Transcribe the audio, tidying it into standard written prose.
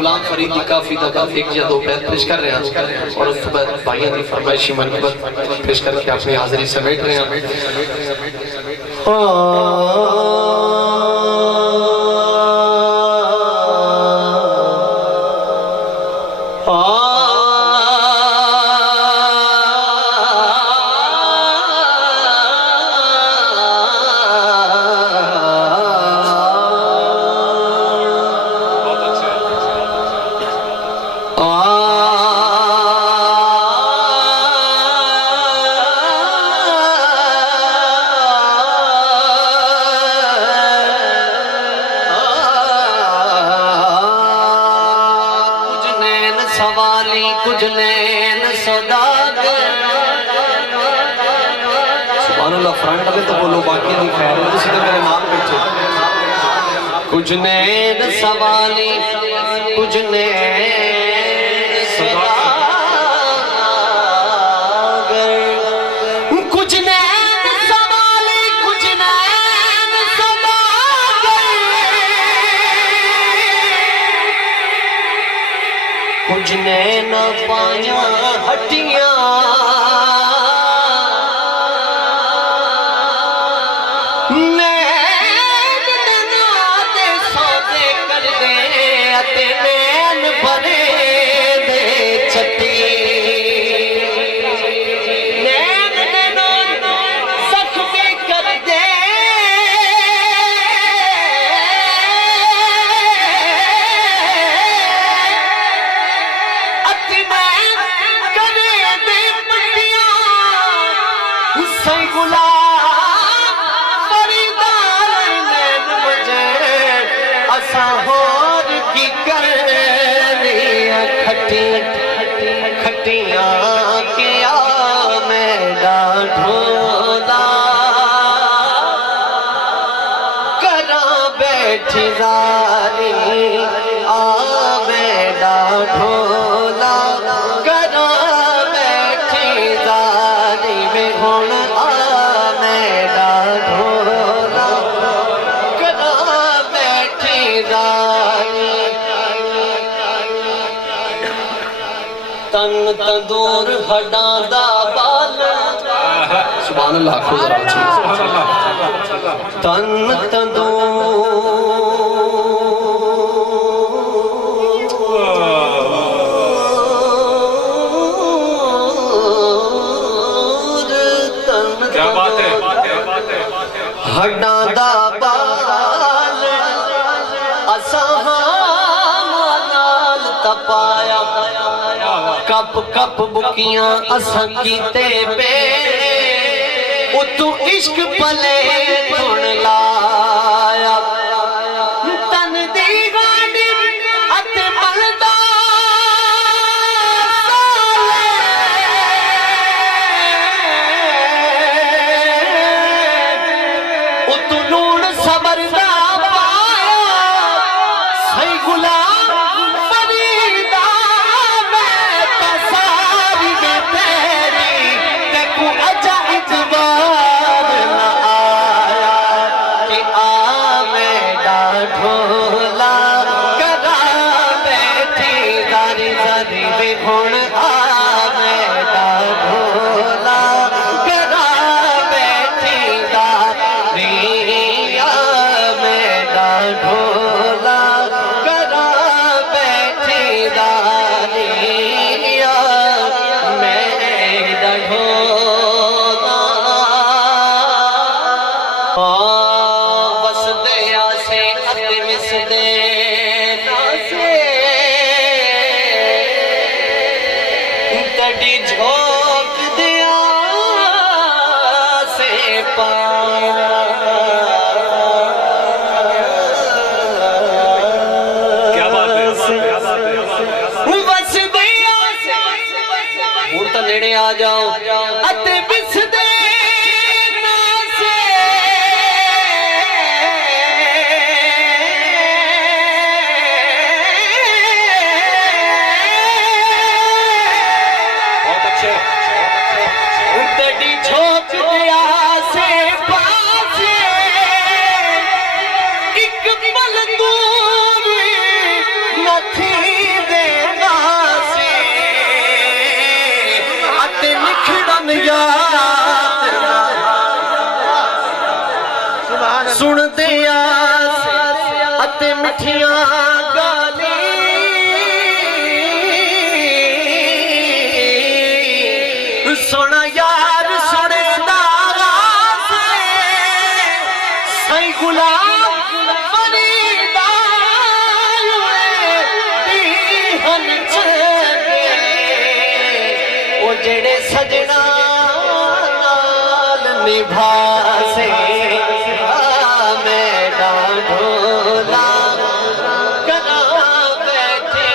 गुलाम फरीद की काफी दफा एक या दो बैत पेश कर रहे हैं और उस बाद भाइयों की फरमाइशी मनकबत पेश करके अपनी हाजिरी समेट रहे हैं। सवाली कुछ नैन सौदागर सुभान अल्लाह फ्रंट वाले तो बोलो बाकी नहीं खैर है तुसी तो मेरे नाम बैठे कुछ नैन सवाली कुछ नैन सौदागर कुछ नैन सवाली कुछ नैन सौदागर कुछ नैन पाया हटियां खटियां किया मेरा ढोला करा बैठी जारी आ मेरा ढोला करा बैठी जारी में हुण आ मेरा ढोला करा बैठी जारी तन तंदूर हड्डा दा बाल सुभान अल्लाह खुदा तन तंदूर तन क्या बात है हड्डा दा बाल असा नाल तपाया कप कप बुकियां असां कीते पे उतू इश्क पले सुन लाया तन दी गाड़ी अत मलदा उतू लूण सबर दा पाया सही गुलाम हुण आ मेरा ढोला करा बैठी दारिया मेरा ढोला करा बैठी दारिया मेरा ढोला बस दया से अति मिस दे झोंक दिया से क्या बात है बस दिया हूं तो नेड़े आ जाओ अते बिस दे झोंक दिया से पासे एक पल दूर न थी सोना यार सोने दारा से सही गुलाम फरीदार दीहन चगे ओ जेड़े सजना नाल निभा से मेरा ढोला करा बैठे